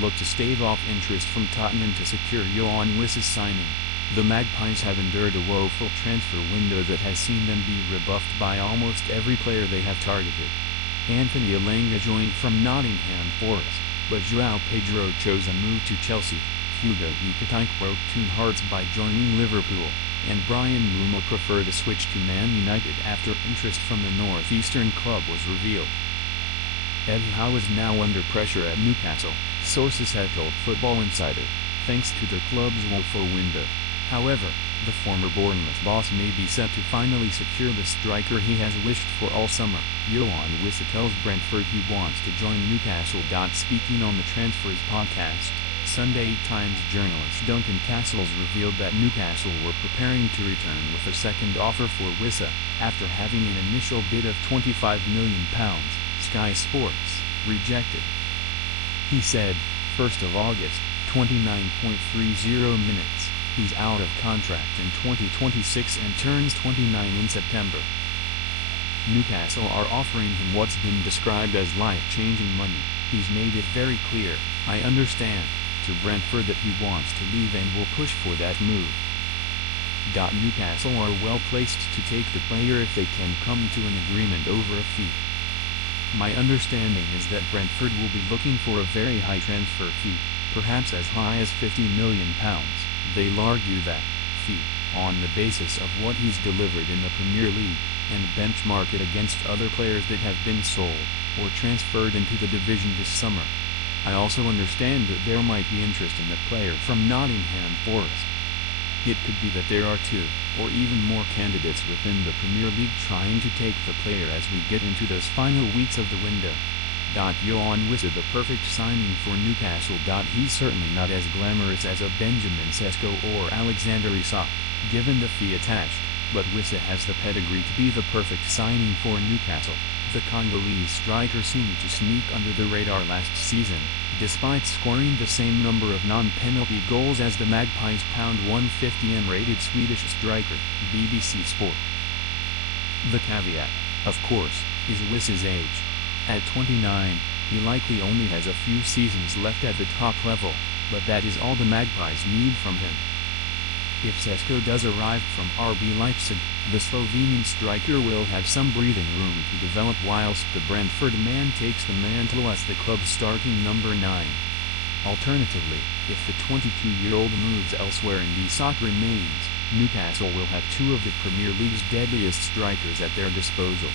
look to stave off interest from Tottenham to secure Yoanne Wissa's signing. The Magpies have endured a woeful transfer window that has seen them be rebuffed by almost every player they have targeted. Anthony Elanga joined from Nottingham Forest, but Joao Pedro chose a move to Chelsea. Hugo Ekitike broke Toon hearts by joining Liverpool, and Bryan Mbeumo preferred a switch to Man United after interest from the northeastern club was revealed. Eddie Howe is now under pressure at Newcastle, sources have told Football Insider, thanks to the club's woeful window. However, the former Bournemouth boss may be set to finally secure the striker he has wished for all summer. Yoanne Wissa tells Brentford he wants to join Newcastle. Speaking on the Transfers podcast, Sunday Times journalist Duncan Castles revealed that Newcastle were preparing to return with a second offer for Wissa, after having an initial bid of £25 million, Sky Sports rejected. He said, 1st of August, 29.30 minutes, he's out of contract in 2026 and turns 29 in September. Newcastle are offering him what's been described as life-changing money. He's made it very clear, I understand, to Brentford that he wants to leave and will push for that move. Newcastle are well placed to take the player if they can come to an agreement over a fee. My understanding is that Brentford will be looking for a very high transfer fee, perhaps as high as £50 million. They'll argue that fee, on the basis of what he's delivered in the Premier League, and benchmark it against other players that have been sold, or transferred into the division this summer. I also understand that there might be interest in the player from Nottingham Forest. It could be that there are two, or even more candidates within the Premier League trying to take the player as we get into those final weeks of the window. Yoanne Wissa the perfect signing for Newcastle. He's certainly not as glamorous as a Benjamin Sesko or Alexander Isak, given the fee attached, but Wissa has the pedigree to be the perfect signing for Newcastle. The Congolese striker seemed to sneak under the radar last season, despite scoring the same number of non-penalty goals as the Magpies' £150m rated Swedish striker, BBC Sport. The caveat, of course, is Wissa's age. At 29, he likely only has a few seasons left at the top level, but that is all the Magpies need from him. If Sesko does arrive from RB Leipzig, the Slovenian striker will have some breathing room to develop whilst the Brentford man takes the mantle as the club's starting number 9. Alternatively, if the 22-year-old moves elsewhere and Isak remains, Newcastle will have two of the Premier League's deadliest strikers at their disposal.